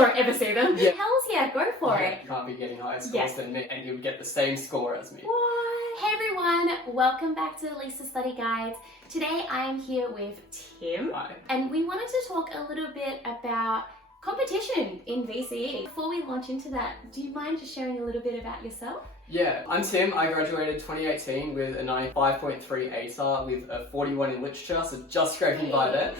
don't ever see them. Yeah. Hells yeah, go for it. You can't be getting higher scores than me, and he would get the same score as me. What? Hey everyone, welcome back to Lisa Study Guides. Today I am here with Tim. Hi. And we wanted to talk a little bit about competition in VCE. Before we launch into that, do you mind just sharing a little bit about yourself? Yeah, I'm Tim. I graduated 2018 with a 95.3 ATAR with a 41 in literature, so just scraping by there.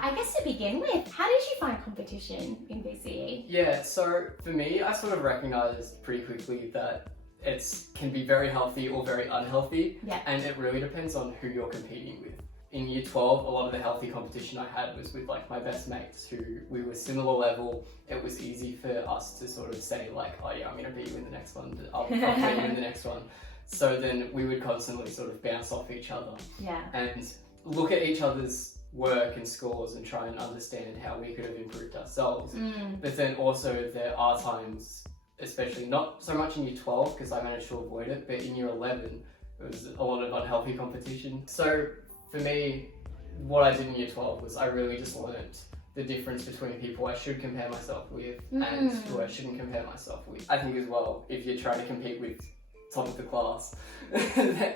I guess to begin with, how did you find competition in VCE? Yeah, so for me, I sort of recognised pretty quickly that it can be very healthy or very unhealthy, and it really depends on who you're competing with. In year 12, a lot of the healthy competition I had was with like my best mates who we were similar level. It was easy for us to sort of say like, oh yeah, I'm going to beat you in the next one, I'll beat you in the next one. So then we would constantly sort of bounce off each other and look at each other's work and scores and try and understand how we could have improved ourselves. But then also there are times, especially not so much in year 12 because I managed to avoid it, but in year 11 it was a lot of unhealthy competition. So for me, what I did in year 12 was I really just learned the difference between people I should compare myself with and who I shouldn't compare myself with. I think as well, if you're trying to compete with top of the class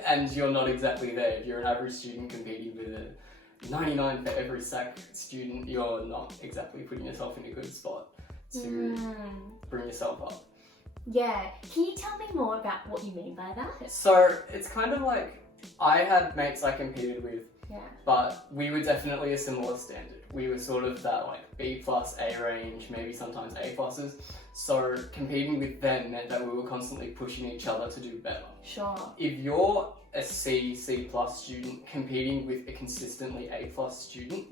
and you're not exactly there, if you're an average student competing with a 99 for every SAC student, you're not exactly putting yourself in a good spot to bring yourself up. Yeah, can you tell me more about what you mean by that? So it's kind of like, I had mates I competed with, but we were definitely a similar standard. We were sort of that like B plus, A range, maybe sometimes A pluses. So competing with them meant that we were constantly pushing each other to do better. Sure. If you're a C plus student competing with a consistently A plus student,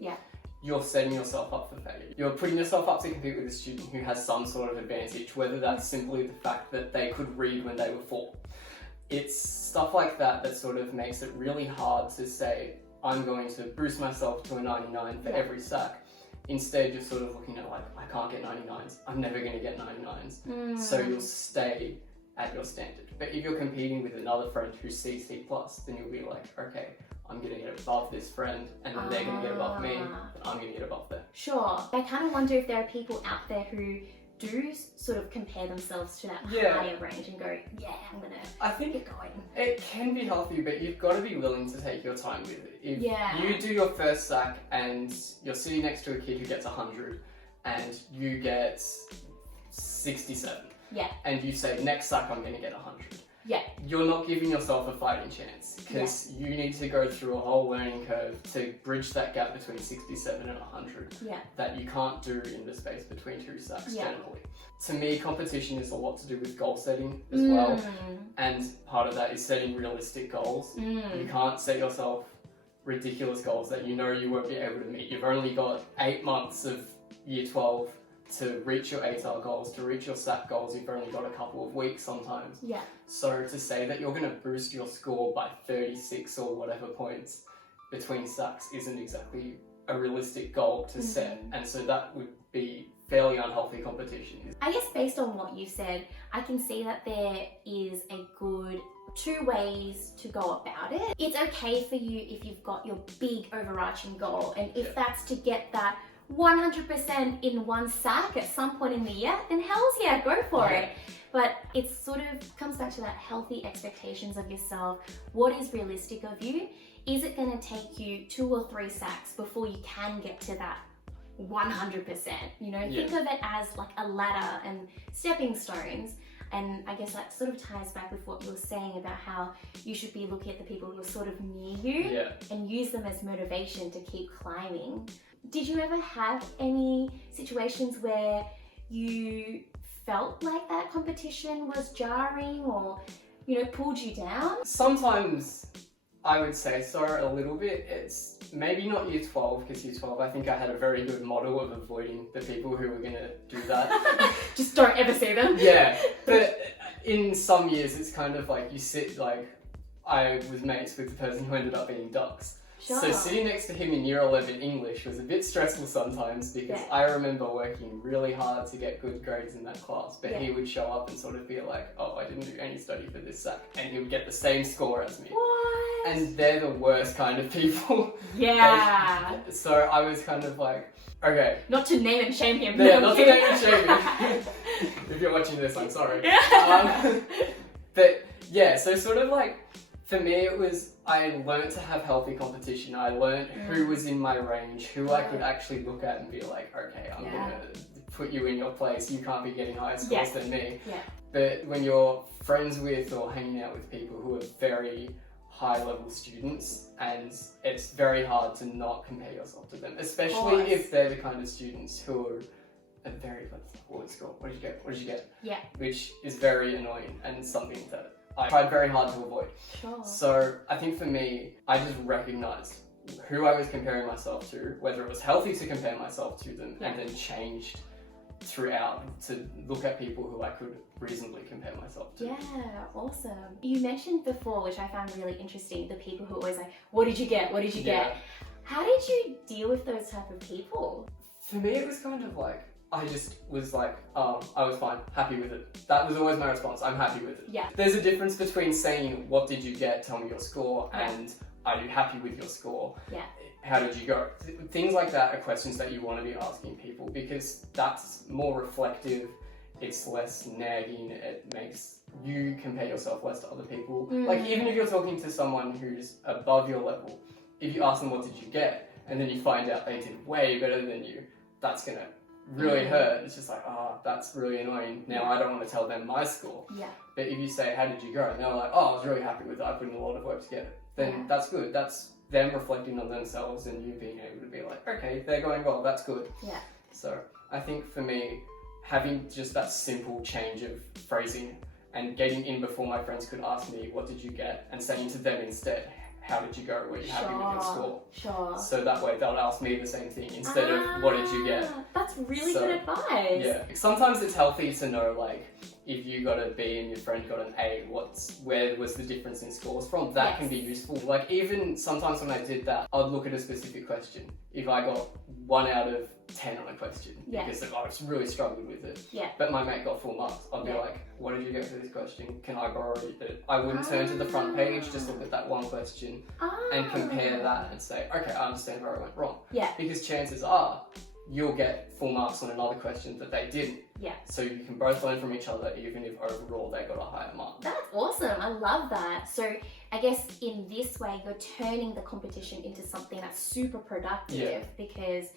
you're setting yourself up for failure. You're putting yourself up to compete with a student who has some sort of advantage, whether that's simply the fact that they could read when they were 4. It's stuff like that that sort of makes it really hard to say, I'm going to boost myself to a 99 for every SAC. Instead, you're sort of looking at like, I can't get 99s. I'm never going to get 99s. So you'll stay at your standard. But if you're competing with another friend who's C+, then you'll be like, okay, I'm going to get above this friend, and then they're going to get above me, but I'm going to get above them. Sure. I kind of wonder if there are people out there who do sort of compare themselves to that higher range and go, I'm gonna get going. It can be healthy, but you've got to be willing to take your time with it. If you do your first SAC and you're sitting next to a kid who gets 100 and you get 67, and you say, next SAC I'm going to get 100. You're not giving yourself a fighting chance because you need to go through a whole learning curve to bridge that gap between 67 and 100 that you can't do in the space between 2 SACs generally. To me, competition is a lot to do with goal setting as well, and part of that is setting realistic goals. You can't set yourself ridiculous goals that you know you won't be able to meet. You've only got 8 months of year 12 to reach your ATAR goals, to reach your SAC goals, you've only got a couple of weeks sometimes. So to say that you're going to boost your score by 36 or whatever points between SACs isn't exactly a realistic goal to set. And so that would be fairly unhealthy competition. I guess based on what you said, I can see that there is a good 2 ways to go about it. It's okay for you if you've got your big overarching goal, and if that's to get that 100% in one SAC at some point in the year, then hells yeah, go for it. But it sort of comes back to that healthy expectations of yourself. What is realistic of you? Is it going to take you 2 or 3 SACs before you can get to that 100%? You know, think of it as like a ladder and stepping stones. And I guess that sort of ties back with what you were saying about how you should be looking at the people who are sort of near you and use them as motivation to keep climbing. Did you ever have any situations where you felt like that competition was jarring or, you know, pulled you down? Sometimes I would say so, a little bit. It's maybe not year 12, because year 12 I think I had a very good model of avoiding the people who were going to do that. Just don't ever see them. But in some years it's kind of like you sit like, I was mates with the person who ended up being ducks. Sure. So sitting next to him in year 11 English was a bit stressful sometimes because I remember working really hard to get good grades in that class, but he would show up and sort of be like, oh, I didn't do any study for this SAC, and he would get the same score as me. What? And they're the worst kind of people. Yeah. So I was kind of like, okay. Not to name and shame him. Yeah, not to name and shame him. If you're watching this, I'm sorry. But yeah, so sort of like, for me it was, I learned to have healthy competition. I learned who was in my range, who I could actually look at and be like, okay, I'm gonna put you in your place. You can't be getting higher scores than me. Yeah. But when you're friends with or hanging out with people who are very high level students, and it's very hard to not compare yourself to them, especially if they're the kind of students who are very like, what score? What did you get? What did you get? Yeah. Which is very annoying and something that I tried very hard to avoid. Sure. So I think for me, I just recognized who I was comparing myself to, whether it was healthy to compare myself to them, and then changed throughout to look at people who I could reasonably compare myself to. Yeah, awesome. You mentioned before, which I found really interesting, the people who are always like, what did you get? What did you get? How did you deal with those type of people? For me, it was kind of like, I just was like, I was fine, happy with it. That was always my response, I'm happy with it. Yeah. There's a difference between saying, what did you get, tell me your score, and are you happy with your score? Yeah. How did you go? Things like that are questions that you want to be asking people, because that's more reflective, it's less nagging, it makes you compare yourself less to other people. Like, even if you're talking to someone who's above your level, if you ask them what did you get, and then you find out they did way better than you, that's gonna really hurt. It's just like, that's really annoying. Now I don't want to tell them my score. Yeah. But if you say, how did you go? And they're like, I was really happy with it, I put in a lot of work to get it. Then that's good. That's them reflecting on themselves and you being able to be like, okay, they're going well, that's good. Yeah. So I think for me, having just that simple change of phrasing and getting in before my friends could ask me, what did you get? And saying to them instead, how did you go? Were you happy with your score? Sure. So that way they'll ask me the same thing instead of what did you get? That's really good advice. Yeah. Sometimes it's healthy to know, like, if you got a B and your friend got an A, where was the difference in scores from? That can be useful. Like, even sometimes when I did that, I'd look at a specific question. If I got 1 out of 10 on a question, because I was really struggling with it, but my mate got full marks, I'd be like, what did you get for this question? Can I borrow it? I wouldn't turn to the front page, just look at that one question and compare that and say, okay, I understand where I went wrong. Yeah. Because chances are, you'll get full marks on another question that they didn't. Yeah. So you can both learn from each other, even if overall they got a higher mark. That's awesome. I love that. So I guess in this way, you're turning the competition into something that's super productive because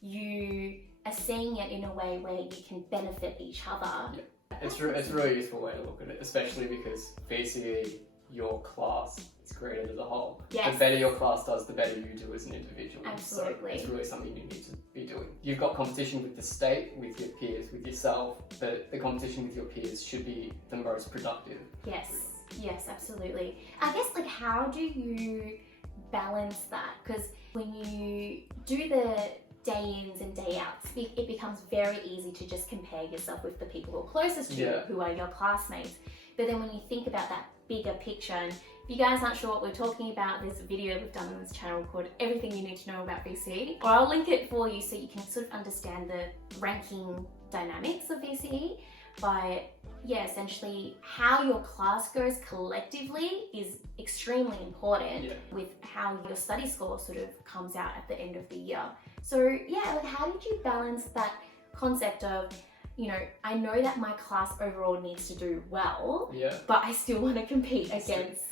you are seeing it in a way where you can benefit each other. Yeah. It's a really useful way to look at it, especially because VCE, your class is graded as a whole. Yes. The better your class does, the better you do as an individual. Absolutely. So it's really something you need to be doing. You've got competition with the state, with your peers, with yourself, but the competition with your peers should be the most productive. Yes, yes, absolutely. I guess, like, how do you balance that? Because when you do the day-ins and day-outs, it becomes very easy to just compare yourself with the people who are closest to you, who are your classmates. But then when you think about that bigger picture, and if you guys aren't sure what we're talking about, there's a video we've done on this channel called Everything You Need to Know About VCE, or I'll link it for you so you can sort of understand the ranking dynamics of VCE. But yeah, essentially how your class goes collectively is extremely important with how your study score sort of comes out at the end of the year. So yeah, like, how did you balance that concept of, you know, I know that my class overall needs to do well, but I still want to compete against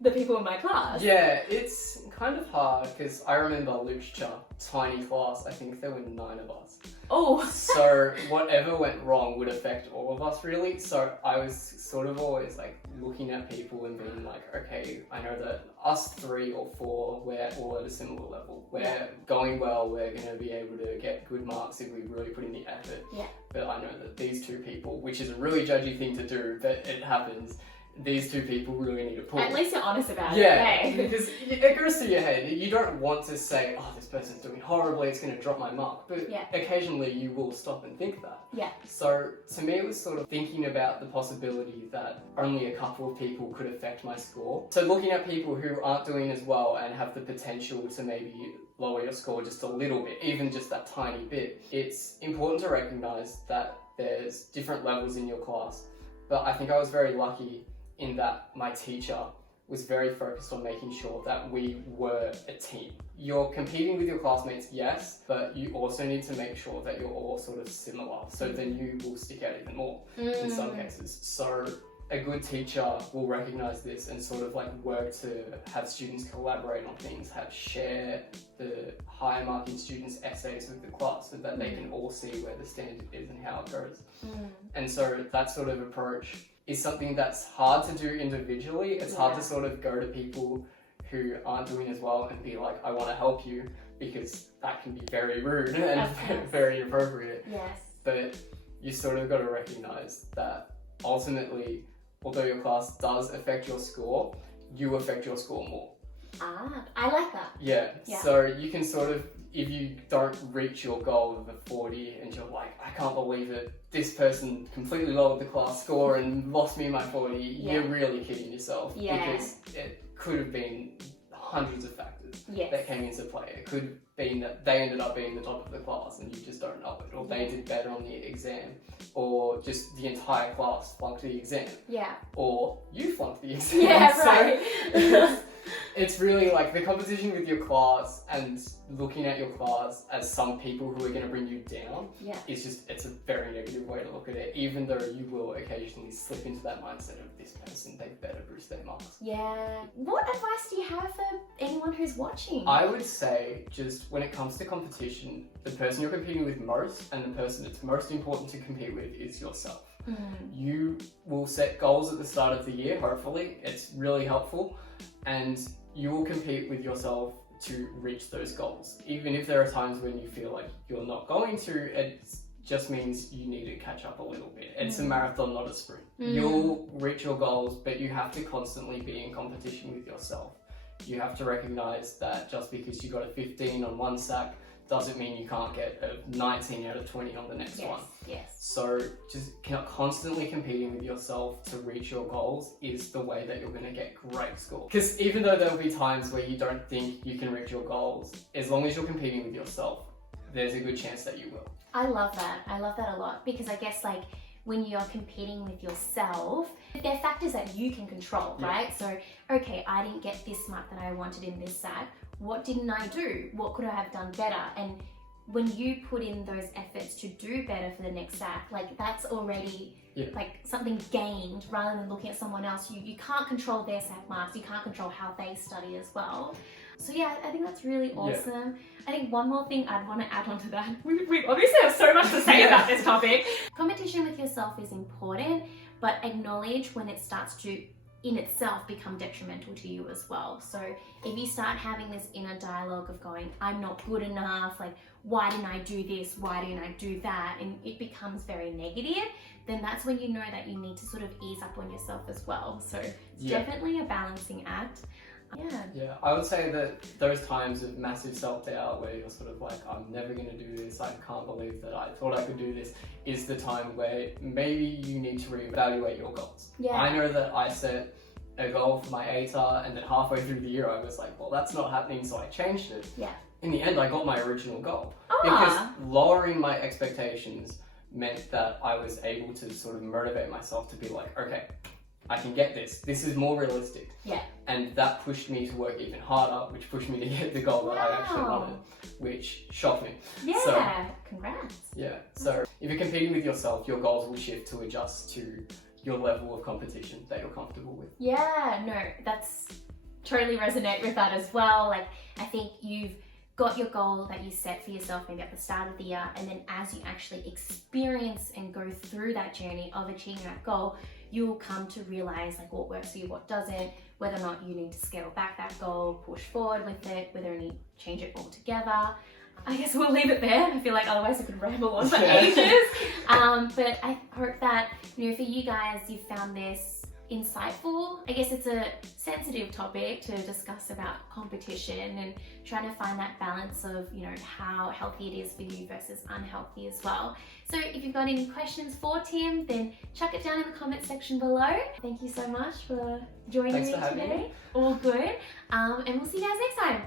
the people in my class? Yeah, it's kind of hard because I remember literature, tiny class, I think there were 9 of us. Oh! So whatever went wrong would affect all of us really. So I was sort of always like looking at people and being like, okay, I know that us 3 or 4, we're all at a similar level. We're going well, we're going to be able to get good marks if we really put in the effort. Yeah. But I know that these 2 people, which is a really judgy thing to do, but it happens, these two people really need to pull. At least you're honest about yeah, it. Yeah, because it goes to your head. You don't want to say, oh, this person's doing horribly, it's going to drop my mark. But occasionally you will stop and think that. Yeah. So to me, it was sort of thinking about the possibility that only a couple of people could affect my score. So looking at people who aren't doing as well and have the potential to maybe lower your score just a little bit, even just that tiny bit, it's important to recognize that there's different levels in your class. But I think I was very lucky in that my teacher was very focused on making sure that we were a team. You're competing with your classmates, yes, but you also need to make sure that you're all sort of similar, so then you will stick out even more in some cases. So a good teacher will recognize this and sort of like work to have students collaborate on things, share the higher marking students' essays with the class so that they can all see where the standard is and how it goes. And so that sort of approach is something that's hard to do individually. It's hard to sort of go to people who aren't doing as well and be like, I want to help you, because that can be very rude and very inappropriate. Yes. But you sort of got to recognize that ultimately, although your class does affect your score, you affect your score more. I like that. Yeah. So you can sort of, if you don't reach your goal of a 40 and you're like, I can't believe it, this person completely lowered the class score and lost me my 40, you're really kidding yourself. Because it could have been hundreds of factors that came into play. It could have been that they ended up being the top of the class and you just don't know it, or they did better on the exam, or just the entire class flunked the exam. Or you flunked the exam. So it's really like the competition with your class and looking at your class as some people who are going to bring you down is just, it's a very negative way to look at it, even though you will occasionally slip into that mindset of this person, they better boost their marks. What advice do you have for anyone who's watching? I would say, just when it comes to competition, the person you're competing with most and the person it's most important to compete with is yourself. You will set goals at the start of the year, hopefully. It's really helpful. And you will compete with yourself to reach those goals. Even if there are times when you feel like you're not going to, it just means you need to catch up a little bit. It's a marathon, not a sprint. You'll reach your goals, but you have to constantly be in competition with yourself. You have to recognize that just because you got a 15 on one sack doesn't mean you can't get a 19 out of 20 on the next one. So just constantly competing with yourself to reach your goals is the way that you're going to get great scores. Because even though there'll be times where you don't think you can reach your goals, as long as you're competing with yourself, there's a good chance that you will. I love that. I love that a lot, because I guess like when you're competing with yourself, there are factors that you can control, right? So, okay, I didn't get this mark that I wanted in this SAT. What didn't I do? What could I have done better? And when you put in those efforts to do better for the next SAT, like that's already like something gained, rather than looking at someone else. You can't control their SAT marks. You can't control how they study as well. So yeah, I think that's really awesome. I think one more thing I'd want to add on to that. We obviously have so much to say about this topic. Competition with yourself is important, but acknowledge when it starts to in itself become detrimental to you as well. So if you start having this inner dialogue of going, I'm not good enough, like why didn't I do this, why didn't I do that, and it becomes very negative, then that's when you know that you need to sort of ease up on yourself as well. So it's definitely a balancing act. I would say that those times of massive self-doubt where you're sort of like, I'm never going to do this, I can't believe that I thought I could do this, is the time where maybe you need to reevaluate your goals. I know that I set a goal for my ATAR and then halfway through the year I was like, well, that's not happening, so I changed it. In the end, I got my original goal. Because lowering my expectations meant that I was able to sort of motivate myself to be like, okay, I can get this. This is more realistic. And that pushed me to work even harder, which pushed me to get the goal that I actually wanted, which shocked me. Congrats. So if you're competing with yourself, your goals will shift to adjust to your level of competition that you're comfortable with. That's totally resonate with that as well. Like, I think you've got your goal that you set for yourself maybe at the start of the year, and then as you actually experience and go through that journey of achieving that goal, you'll come to realize like what works for you, what doesn't, whether or not you need to scale back that goal, push forward with it, whether you need to change it altogether. I guess we'll leave it there. I feel like otherwise I could ramble on for ages. But I hope that, for you guys, you found this insightful. I guess it's a sensitive topic to discuss about competition and trying to find that balance of, you know, how healthy it is for you versus unhealthy as well. So if you've got any questions for Tim, then chuck it down in the comment section below. Thank you so much for joining me today. All good. And we'll see you guys next time.